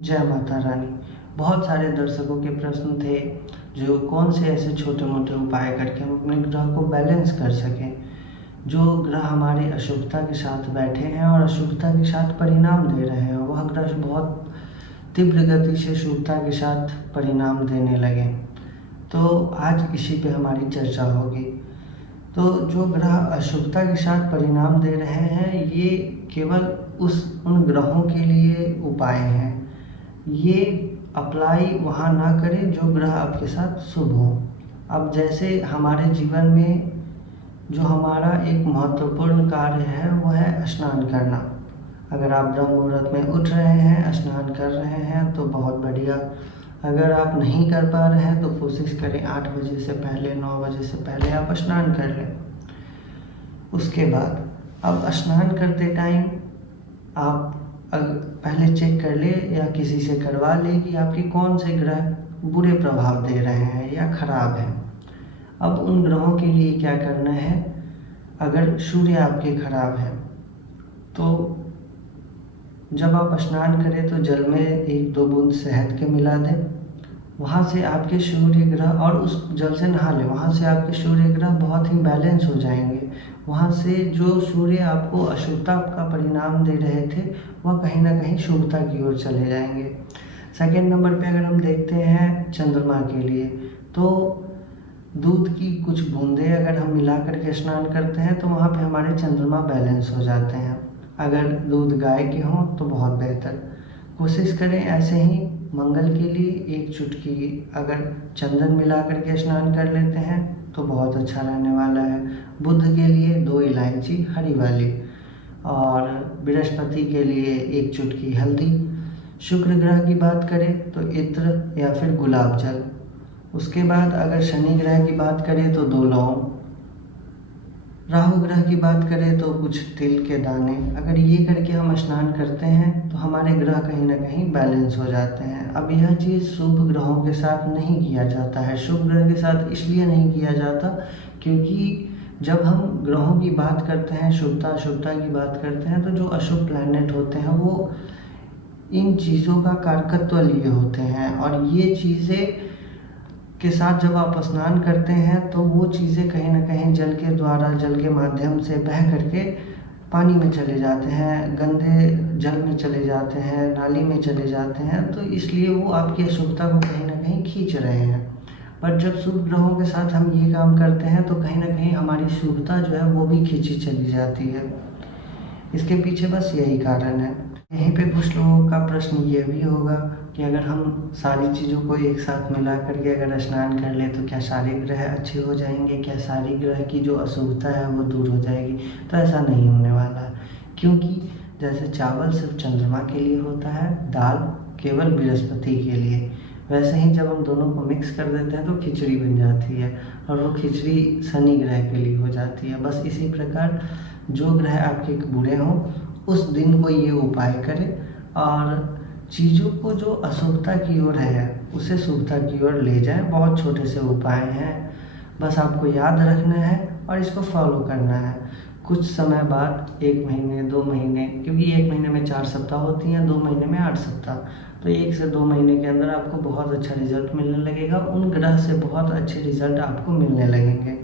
जय माता रानी। बहुत सारे दर्शकों के प्रश्न थे जो कौन से ऐसे छोटे मोटे उपाय करके हम अपने ग्रह को बैलेंस कर सकें। जो ग्रह हमारी अशुभता के साथ बैठे हैं और अशुभता के साथ परिणाम दे रहे हैं, वह ग्रह बहुत तीव्र गति से शुभता के साथ परिणाम देने लगे। तो आज इसी पे हमारी चर्चा होगी। तो जो ग्रह अशुभता के साथ परिणाम दे रहे हैं, ये केवल उन ग्रहों के लिए उपाय हैं। ये अप्लाई वहाँ ना करें जो ग्रह आपके साथ शुभ हो। अब जैसे हमारे जीवन में जो हमारा एक महत्वपूर्ण कार्य है वो है स्नान करना। अगर आप ब्रह्म मुहूर्त में उठ रहे हैं, स्नान कर रहे हैं तो बहुत बढ़िया। अगर आप नहीं कर पा रहे हैं तो कोशिश करें 8 बजे से पहले, 9 बजे से पहले आप स्नान कर लें। उसके बाद अब स्नान करते टाइम आप पहले चेक कर ले या किसी से करवा ले कि आपके कौन से ग्रह बुरे प्रभाव दे रहे हैं या खराब हैं। अब उन ग्रहों के लिए क्या करना है। अगर सूर्य आपके खराब है तो जब आप स्नान करें तो जल में 1-2 बूंद शहद के मिला दें। वहाँ से आपके सूर्य ग्रह, और उस जल से नहा लें, वहाँ से आपके सूर्य ग्रह बहुत ही बैलेंस हो जाएंगे। वहाँ से जो सूर्य आपको अशुभता का परिणाम दे रहे थे वह कहीं ना कहीं शुभता की ओर चले जाएंगे। सेकेंड नंबर पे अगर हम देखते हैं चंद्रमा के लिए, तो दूध की कुछ बूंदें अगर हम मिला करके स्नान करते हैं तो वहाँ पे हमारे चंद्रमा बैलेंस हो जाते हैं। अगर दूध गाय के हों तो बहुत बेहतर। कोशिश करें ऐसे ही मंगल के लिए 1 चुटकी अगर चंदन मिला करके स्नान कर लेते हैं तो बहुत अच्छा रहने वाला है। बुध के लिए 2 इलायची हरी वाली, और बृहस्पति के लिए 1 चुटकी हल्दी। शुक्र ग्रह की बात करें तो इत्र या फिर गुलाब जल। उसके बाद अगर शनि ग्रह की बात करें तो 2 लौंग। राहु ग्रह की बात करें तो कुछ तिल के दाने। अगर ये करके हम स्नान करते हैं तो हमारे ग्रह कहीं ना कहीं बैलेंस हो जाते हैं। अब यह चीज़ शुभ ग्रहों के साथ नहीं किया जाता है। शुभ ग्रह के साथ इसलिए नहीं किया जाता क्योंकि जब हम ग्रहों की बात करते हैं, शुभता अशुभता की बात करते हैं, तो जो अशुभ प्लैनेट होते हैं वो इन चीज़ों का कारकत्व लिए होते हैं, और ये चीज़ें के साथ जब आप स्नान करते हैं तो वो चीज़ें कहीं ना कहीं जल के द्वारा, जल के माध्यम से बह करके पानी में चले जाते हैं, गंदे जल में चले जाते हैं, नाली में चले जाते हैं। तो इसलिए वो आपकी अशुभता को कहीं ना कहीं खींच रहे हैं। पर जब शुभ ग्रहों के साथ हम ये काम करते हैं तो कहीं ना कहीं हमारी शुभता जो है वो भी खींची चली जाती है। इसके पीछे बस यही कारण है। यहीं पे कुछ लोगों का प्रश्न ये भी होगा कि अगर हम सारी चीज़ों को एक साथ मिला करके अगर स्नान कर ले तो क्या सारे ग्रह अच्छे हो जाएंगे, क्या सारी ग्रह की जो अशुभता है वो दूर हो जाएगी। तो ऐसा नहीं होने वाला है, क्योंकि जैसे चावल सिर्फ चंद्रमा के लिए होता है, दाल केवल बृहस्पति के लिए, वैसे ही जब हम दोनों को मिक्स कर देते हैं तो खिचड़ी बन जाती है, और वो खिचड़ी शनि ग्रह के लिए हो जाती है। बस इसी प्रकार जो ग्रह आपके बुरे हों उस दिन को ये उपाय करें, और चीज़ों को जो अशुभता की ओर है उसे शुभता की ओर ले जाएं। बहुत छोटे से उपाय हैं, बस आपको याद रखना है और इसको फॉलो करना है। कुछ समय बाद 1 महीने 2 महीने, क्योंकि 1 महीने में 4 सप्ताह होती हैं, 2 महीने में 8 सप्ताह, तो 1 से 2 महीने के अंदर आपको बहुत अच्छा रिजल्ट मिलने लगेगा। उन ग्रह से बहुत अच्छे रिजल्ट आपको मिलने लगेंगे।